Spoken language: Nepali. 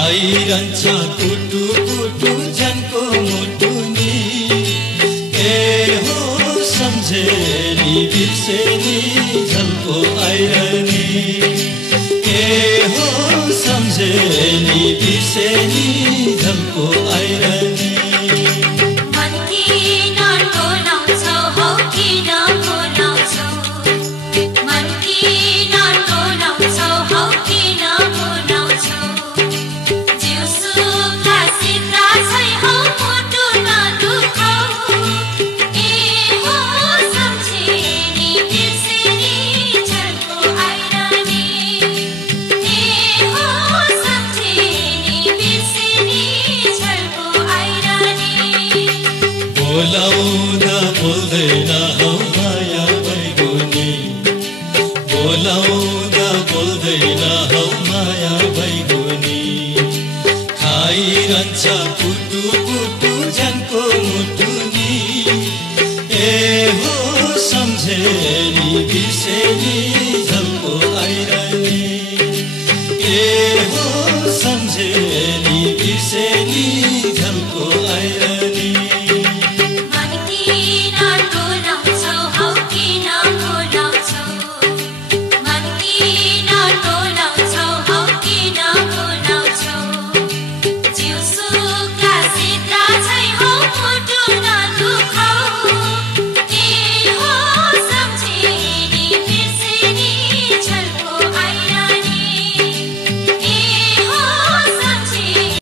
खाइरहन्छ कुटु कुटु जनको मुटु नि ए हो सम्झेनी बिर्सेनी झल्को आइरहने ए हो सम्झेनी बिर्सेनी झल्को आइरहने बोलाउँदा बोल्दैन हौ माया बैगुनी बोलाउँदा बोल्दैन हौ माया बैगुनी खाइरहन्छ कुटु कुटु जनको मुटु नि ए हो सम्झेनी बिर्सेनी झल्को आइरहने ए हो सम्झेनी